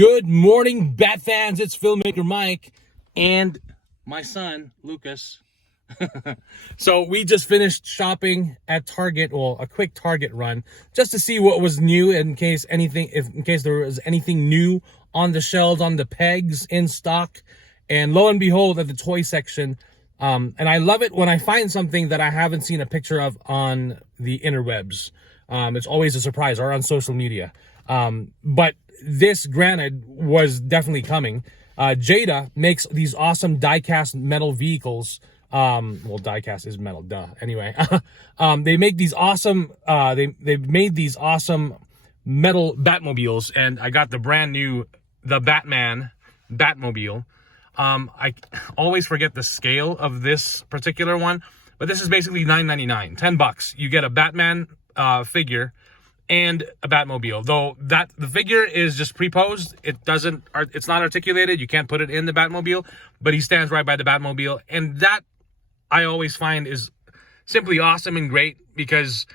Good morning, Bat fans. It's filmmaker Mike and my son, Lucas. So we just finished shopping at Target, well, a quick Target run, just to see what was new in case there was anything new on the shelves, on the pegs in stock. And lo and behold, at the toy section, and I love it when I find something that I haven't seen a picture of on the interwebs. It's always a surprise, or on social media. But this, granted, was definitely coming. Jada makes these awesome die-cast metal vehicles. Well, die-cast is metal, duh. Anyway, they make these awesome, they've made these awesome metal Batmobiles, and I got the brand new, the Batman Batmobile. I always forget the scale of this particular one, but this is basically $9.99, $10. You get a Batman figure and a Batmobile, though the figure is just pre-posed. It's not articulated. You can't put it in the Batmobile, but he stands right by the Batmobile, and that I always find is simply awesome and great, because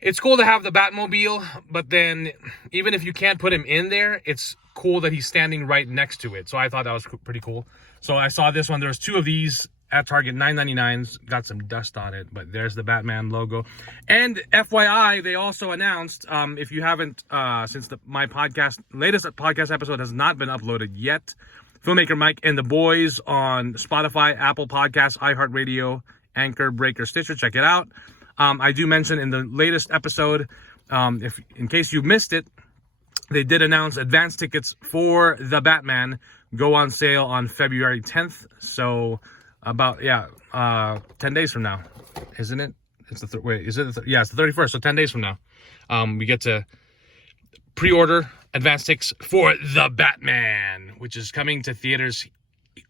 it's cool to have the Batmobile, but then even if you can't put him in there, it's cool that he's standing right next to it. So I thought that was pretty cool. So I saw this one. There's two of these at Target, $9.99. Got some dust on it, but there's the Batman logo. And FYI, they also announced, if you haven't, since my latest podcast episode has not been uploaded yet, Filmmaker Mike and the boys on Spotify, Apple Podcasts, iHeartRadio, Anchor, Breaker, Stitcher. Check it out. I do mention in the latest episode, in case you missed it, they did announce advance tickets for the Batman go on sale on February 10th. So about 10 days from now, isn't it? It's the it's the 31st. So 10 days from now, we get to pre-order advance tickets for the Batman, which is coming to theaters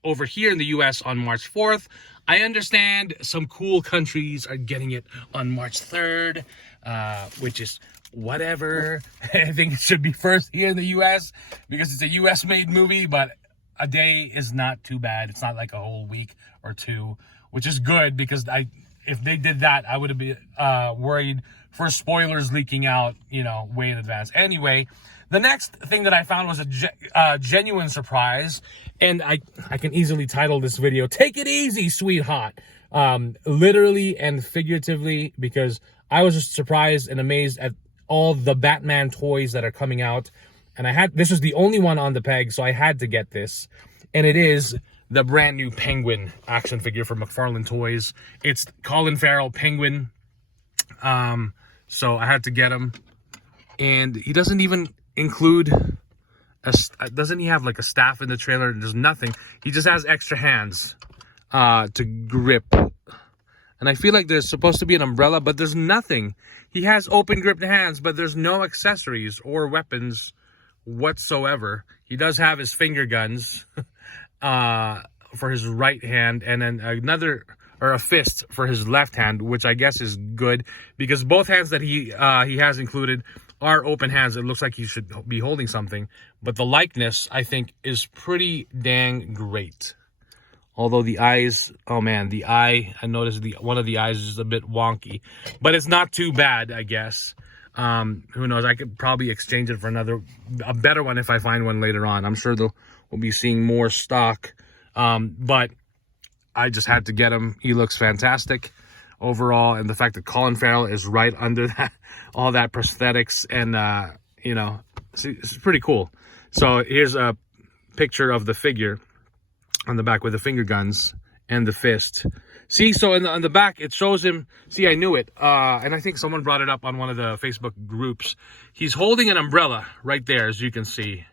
over here in the US on March 4th. I understand some cool countries are getting it on March 3rd, which is whatever. I think it should be first here in the US because it's a US made movie, but a day is not too bad. It's not like a whole week or two, which is good, because if they did that, I would have been worried for spoilers leaking out, way in advance. Anyway, the next thing that I found was a genuine surprise, and I can easily title this video, "Take It Easy, Sweetheart," literally and figuratively, because I was just surprised and amazed at all the Batman toys that are coming out. And this was the only one on the peg, so I had to get this. And it is the brand new Penguin action figure from Mcfarland Toys. It's Colin Farrell Penguin. So I had to get him. And he doesn't even include doesn't he have like a staff in the trailer? There's nothing. He just has extra hands to grip. And I feel like there's supposed to be an umbrella, but there's nothing. He has open gripped hands, but there's no accessories or weapons whatsoever. He does have his finger guns for his right hand, and then a fist for his left hand, which I guess is good, because both hands that he has included are open hands. It looks like he should be holding something, but the likeness, I think, is pretty dang great. Although the eyes, oh man, I noticed one of the eyes is a bit wonky, but it's not too bad, I guess. Who knows? I could probably exchange it for a better one if I find one later on. I'm sure we'll be seeing more stock. But I just had to get him. He looks fantastic overall, and the fact that Colin Farrell is right under all that prosthetics, and it's pretty cool. So here's a picture of the figure on the back with the finger guns and the fist. See, so on the back, it shows him. See, I knew it. And I think someone brought it up on one of the Facebook groups. He's holding an umbrella right there, as you can see.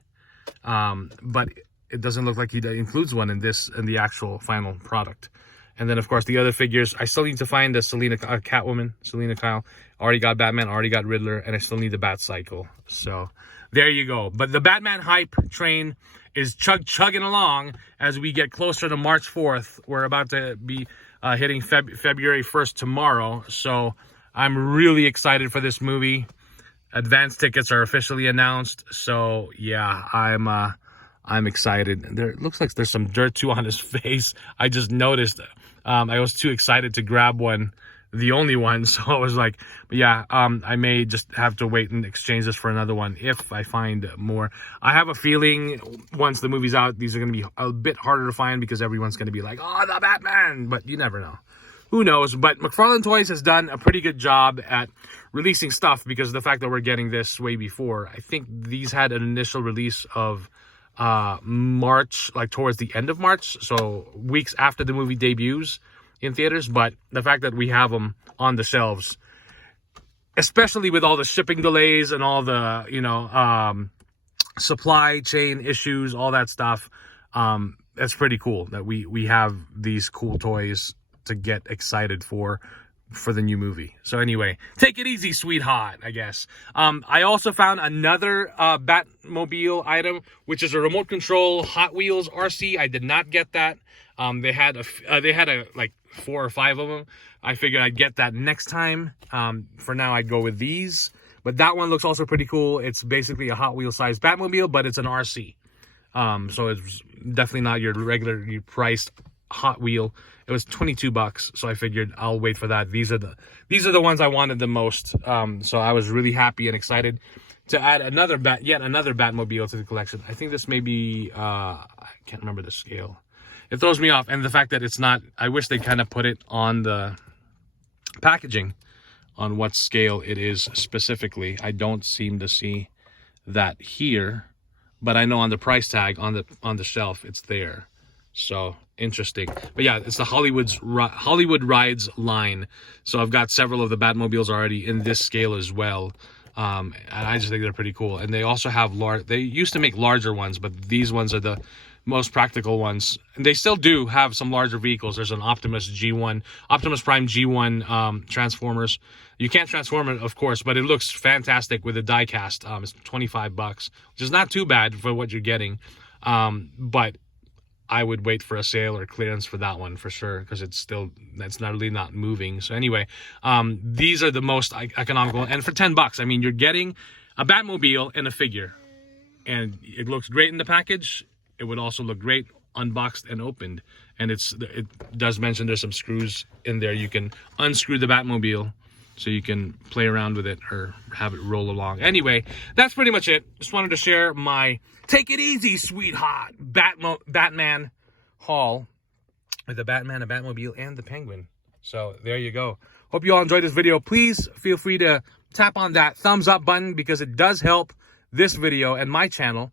But it doesn't look like he includes one in the actual final product. And then, of course, the other figures. I still need to find the Catwoman, Selena Kyle. Already got Batman, already got Riddler, and I still need the Batcycle. So there you go. But the Batman hype train is chugging along as we get closer to March 4th. We're about to be hitting February 1st tomorrow. So I'm really excited for this movie. Advance tickets are officially announced. So yeah, I'm excited. Looks like there's some dirt too on his face. I just noticed. I was too excited to grab one the only one. So I was like, but yeah, I may just have to wait and exchange this for another one if I find more. I have a feeling once the movie's out, these are going to be a bit harder to find because everyone's going to be like, oh, the Batman, but you never know. Who knows? But Mcfarland Toys has done a pretty good job at releasing stuff because of the fact that we're getting this way before. I think these had an initial release of March, like towards the end of March, so weeks after the movie debuts in theaters. But the fact that we have them on the shelves, especially with all the shipping delays and all the, you know, supply chain issues, all that stuff, it's pretty cool that we have these cool toys to get excited for the new movie. So anyway, take it easy, sweetheart, I guess. I also found another Batmobile item, which is a remote control Hot Wheels RC. I did not get that. They had like 4 or 5 of them. I figured I'd get that next time. For now, I'd go with these. But that one looks also pretty cool. It's basically a Hot Wheel sized Batmobile, but it's an RC. So it's definitely not your regularly priced Hot Wheel. It was $22, so I figured I'll wait for that. These are the ones I wanted the most. So I was really happy and excited to add yet another Batmobile to the collection. I think this may be I can't remember the scale. It throws me off, and the fact that it's not. I wish they kind of put it on the packaging on what scale it is specifically. I don't seem to see that here, but I know on the price tag on the shelf it's there. So interesting. But yeah, it's the Hollywood Rides line. So I've got several of the Batmobiles already in this scale as well. And I just think they're pretty cool. And they also have they used to make larger ones, but these ones are the most practical ones. And they still do have some larger vehicles. There's an Optimus Prime G1 Transformers. You can't transform it, of course, but it looks fantastic with a die cast. It's $25, which is not too bad for what you're getting. But I would wait for a sale or clearance for that one for sure, because that's not really not moving. So anyway, these are the most economical, and for $10, I mean, you're getting a Batmobile and a figure, and it looks great in the package. It would also look great unboxed and opened, and it does mention there's some screws in there. You can unscrew the Batmobile so you can play around with it or have it roll along. Anyway, that's pretty much it. Just wanted to share my take it easy, sweetheart Batman haul with the Batman, a Batmobile, and the Penguin. So there you go. Hope you all enjoyed this video. Please feel free to tap on that thumbs up button because it does help this video and my channel,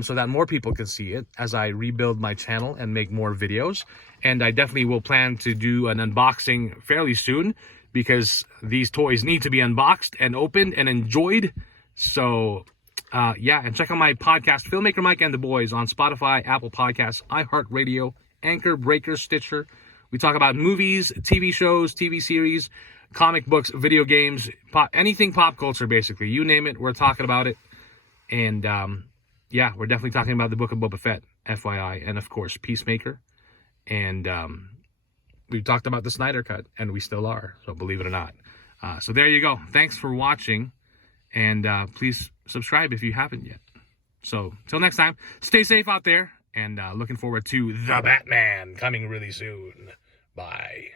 so that more people can see it as I rebuild my channel and make more videos. And I definitely will plan to do an unboxing fairly soon, because these toys need to be unboxed and opened and enjoyed. So yeah, and check out my podcast, Filmmaker Mike and the Boys, on Spotify, Apple Podcasts, iHeartRadio, Anchor, Breaker, Stitcher. We talk about movies, TV shows, TV series, comic books, video games, anything pop culture, basically. You name it, we're talking about it. And yeah, we're definitely talking about the Book of Boba Fett, FYI, and of course, Peacemaker. And we've talked about the Snyder Cut, and we still are, so believe it or not. So there you go. Thanks for watching, and please subscribe if you haven't yet. So till next time, stay safe out there, and looking forward to The Batman coming really soon. Bye.